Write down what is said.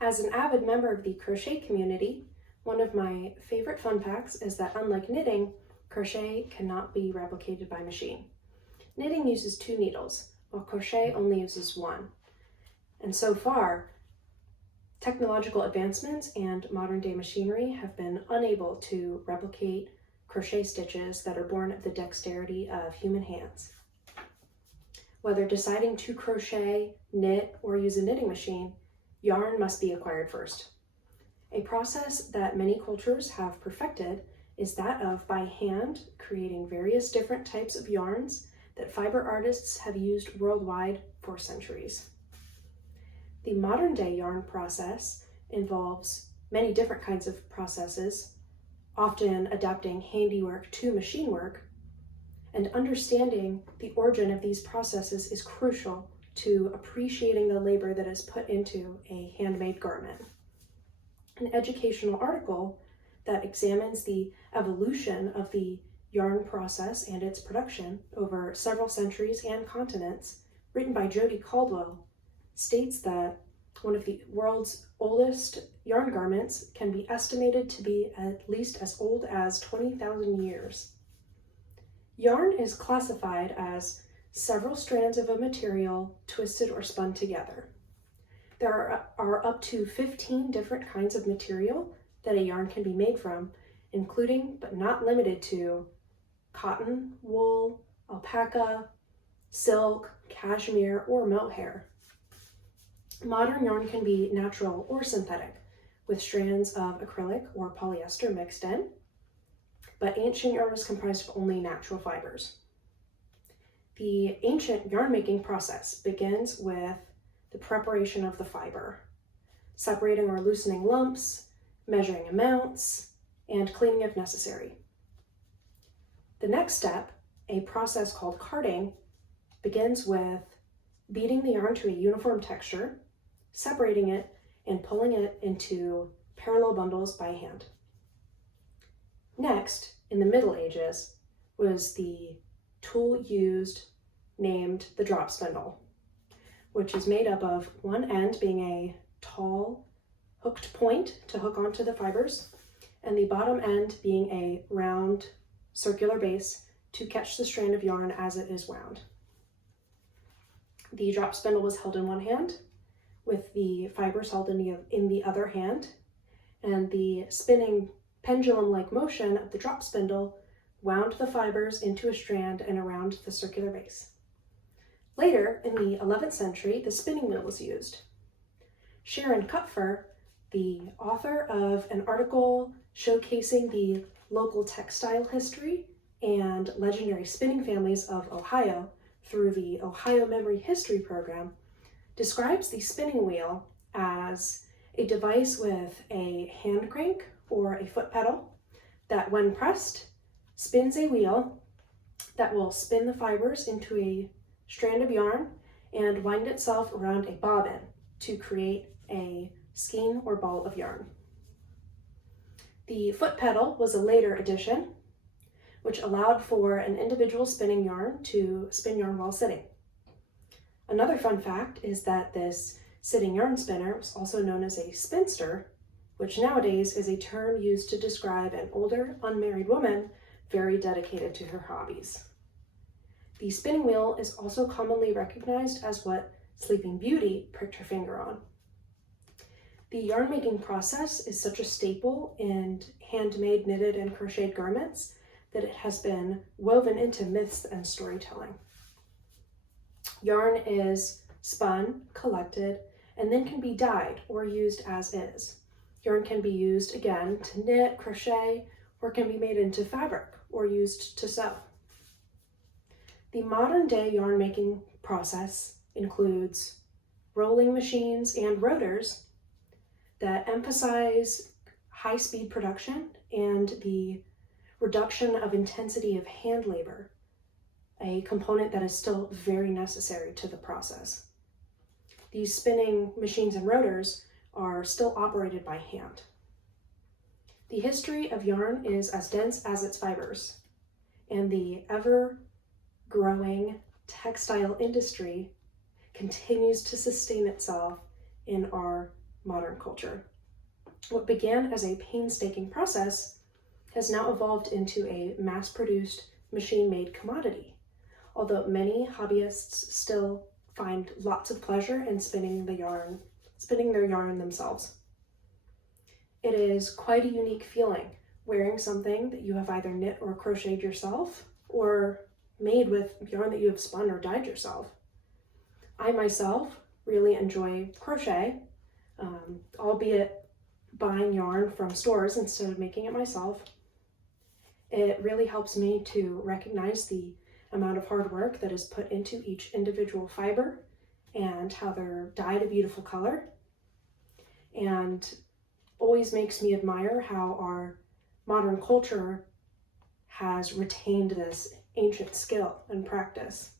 As an avid member of the crochet community, one of my favorite fun facts is that unlike knitting, crochet cannot be replicated by machine. Knitting uses 2 needles, while crochet only uses 1. And so far, technological advancements and modern-day machinery have been unable to replicate crochet stitches that are born of the dexterity of human hands. Whether deciding to crochet, knit, or use a knitting machine, yarn must be acquired first. A process that many cultures have perfected is that of, by hand, creating various different types of yarns that fiber artists have used worldwide for centuries. The modern-day yarn process involves many different kinds of processes, often adapting handiwork to machine work, and understanding the origin of these processes is crucial to appreciating the labor that is put into a handmade garment. An educational article that examines the evolution of the yarn process and its production over several centuries and continents, written by Jody Caldwell, states that one of the world's oldest yarn garments can be estimated to be at least as old as 20,000 years. Yarn is classified as several strands of a material twisted or spun together. There are up to 15 different kinds of material that a yarn can be made from, including but not limited to cotton, wool, alpaca, silk, cashmere, or mohair. Modern yarn can be natural or synthetic, with strands of acrylic or polyester mixed in, but ancient yarn was comprised of only natural fibers. The ancient yarn making process begins with the preparation of the fiber, separating or loosening lumps, measuring amounts, and cleaning if necessary. The next step, a process called carding, begins with beating the yarn to a uniform texture, separating it, and pulling it into parallel bundles by hand. Next, in the Middle Ages, was the tool used named the drop spindle, which is made up of one end being a tall hooked point to hook onto the fibers, and the bottom end being a round circular base to catch the strand of yarn as it is wound. The drop spindle was held in one hand, with the fibers held in the other hand, and the spinning pendulum-like motion of the drop spindle wound the fibers into a strand and around the circular base. Later, in the 11th century, the spinning wheel was used. Sharon Kupfer, the author of an article showcasing the local textile history and legendary spinning families of Ohio through the Ohio Memory History Program, describes the spinning wheel as a device with a hand crank or a foot pedal that, when pressed, spins a wheel that will spin the fibers into a strand of yarn and wind itself around a bobbin to create a skein or ball of yarn. The foot pedal was a later addition, which allowed for an individual spinning yarn to spin yarn while sitting. Another fun fact is that this sitting yarn spinner was also known as a spinster, which nowadays is a term used to describe an older, unmarried woman very dedicated to her hobbies. The spinning wheel is also commonly recognized as what Sleeping Beauty pricked her finger on. The yarn making process is such a staple in handmade, knitted, and crocheted garments that it has been woven into myths and storytelling. Yarn is spun, collected, and then can be dyed or used as is. Yarn can be used again to knit, crochet, or can be made into fabric or used to sew. The modern day yarn making process includes rolling machines and rotors that emphasize high-speed production and the reduction of intensity of hand labor, a component that is still very necessary to the process. These spinning machines and rotors are still operated by hand. The history of yarn is as dense as its fibers, and the ever-growing textile industry continues to sustain itself in our modern culture. What began as a painstaking process has now evolved into a mass-produced, machine-made commodity, although many hobbyists still find lots of pleasure in spinning their yarn themselves. It is quite a unique feeling wearing something that you have either knit or crocheted yourself or made with yarn that you have spun or dyed yourself. I myself really enjoy crochet, albeit buying yarn from stores instead of making it myself. It really helps me to recognize the amount of hard work that is put into each individual fiber and how they're dyed a beautiful color, and always makes me admire how our modern culture has retained this ancient skill and practice.